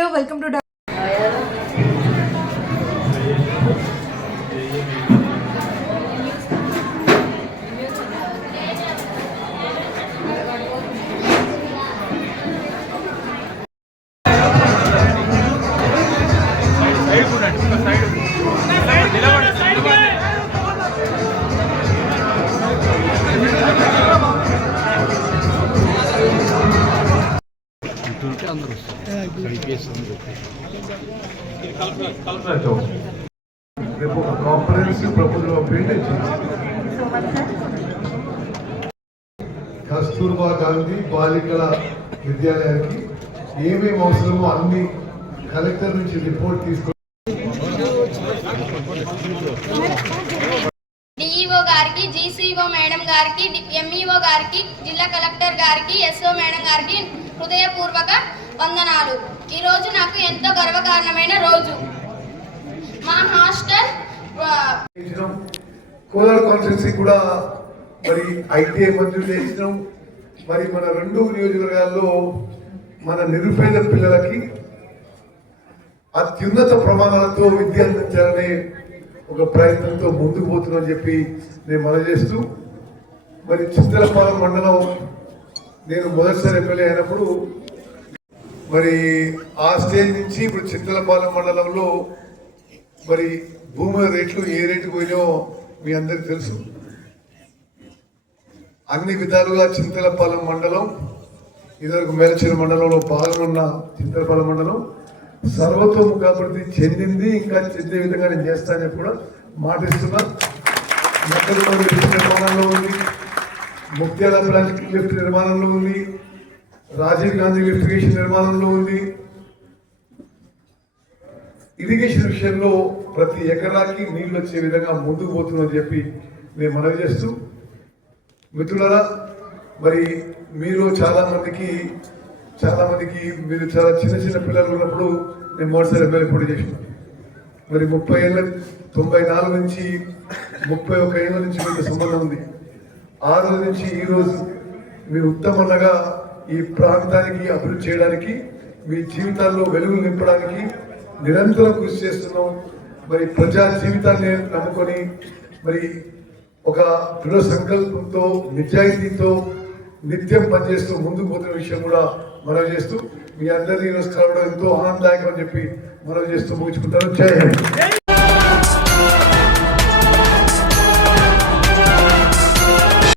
here. Welcome to రేపు ఒక comprehensive proposal print Kasturba Gandhi బాలికల విద్యాలయానికి ఏమేమి అవసరమో అన్ని కలెక్టర్ నుంచి రిపోర్ట్ తీసుకొని డిఈఓ గారికి, జీసీఓ మేడం గారికి, ఎంఈఓ గారికి, జిల్లా కలెక్టర్ గారికి, ఎస్ఓ మేడం గారికి హృదయపూర్వక వందనాలు. ఈరోజు నాకు ఎంతో గర్వకారణమైన రోజు. మా హాస్టల్ కోలార్ కాన్స్టిట్యున్సీ కూడా మరి ఐటీఐ మంజూరు చేసినాం. మరి మన రెండు నియోజకవర్గాల్లో మన నిరుపేద పిల్లలకి అత్యున్నత ప్రమాణాలతో విద్య అందించాలనే ఒక ప్రయత్నంతో ముందుకు పోతున్నామని చెప్పి నేను మనవి చేస్తూ, మరి చింతలపాలెం మండలం నేను మొదటిసారి ఎమ్మెల్యే అయినప్పుడు మరి ఆ స్టేజ్ నుంచి ఇప్పుడు చింతలపాలెం మండలంలో మరి భూముల రేట్లు ఏ రేటు పోయినాయో మీ అందరికి తెలుసు. అన్ని విధాలుగా చింతలపాలెం మండలం ఇదివరకు మేలచేరు మండలంలో భాగమున్న చింతలపాలెం మండలం సర్వతోముఖాభివృద్ధి చెందింది. ఇంకా చెందే విధంగా నేను చేస్తానని కూడా మాటిస్తున్నా. మక్కలపల్లి లిఫ్ట్ నిర్మాణంలో ఉంది, ముత్యాల బ్రాంచ్ లిఫ్ట్ నిర్మాణంలో ఉంది, రాజీవ్ గాంధీ లిఫ్టిగేషన్ నిర్మాణంలో ఉంది. ఇరిగేషన్ విషయంలో ప్రతి ఎకరాకి నీళ్లు వచ్చే విధంగా ముందుకు పోతుందని చెప్పి నేను మనవి చేస్తూ, మిత్రులారా మరి మీరు చాలా మందికి మీరు చాలా చిన్న చిన్న పిల్లలు ఉన్నప్పుడు నేను మొదటిసారి ఎమ్మెల్యే పోటీ చేసిన. మరి 94 నుంచి 31 ఏళ్ళ నుంచి మీకు సంబంధం ఉంది. ఆ రోజు నుంచి ఈ రోజు మీరు ఉత్తమంగా ఈ ప్రాంతానికి అభివృద్ధి చేయడానికి, మీ జీవితాల్లో వెలుగులు నింపడానికి నిరంతరం కృషి చేస్తున్నాం. మరి ప్రజా జీవితాన్ని నమ్ముకొని మరి ఒక దృఢ సంకల్పంతో నిజాయితీతో నిత్యం పనిచేస్తూ ముందుకు పోతున్న విషయం కూడా మనవి చేస్తూ, మీ అందరినీ ఈరోజు కలవడం ఎంతో ఆనందదాయకం అని చెప్పి మనవి చేస్తూ ముగించుకుంటాను. జై హింద్.